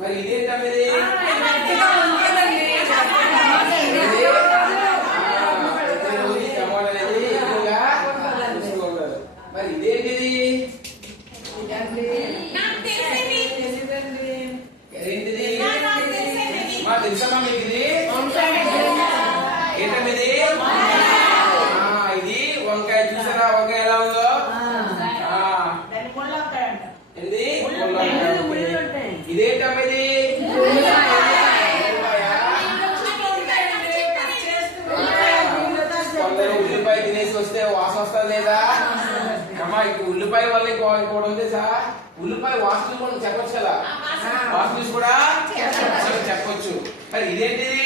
మరి ఇదేంటమ్మా ఇది? టమాటా అనేది ఎక్కువగా రుచిగా ఉండదు. మరి ఇదేంటిది? ఏంటిది? మా తెలుసమ్మా మీకు ఇది? ఏంటమ్మా ఇది? ఇది వంకాయ. చూసారా వంకాయ ఎలా ఉందో? ఇది ఇదేంటమ్మా ఇది? కొందరు ఉల్లిపాయ తినేసి వస్తే వాసన వస్తుంది లేదా అమ్మా? ఇక ఉల్లిపాయ వల్ల ఇంకోటి ఉంది సార్. ఉల్లిపాయ వాసన కూడా చెప్పొచ్చు కదా, వాసన కూడా చెప్పొచ్చు. మరి ఇదేంటిది?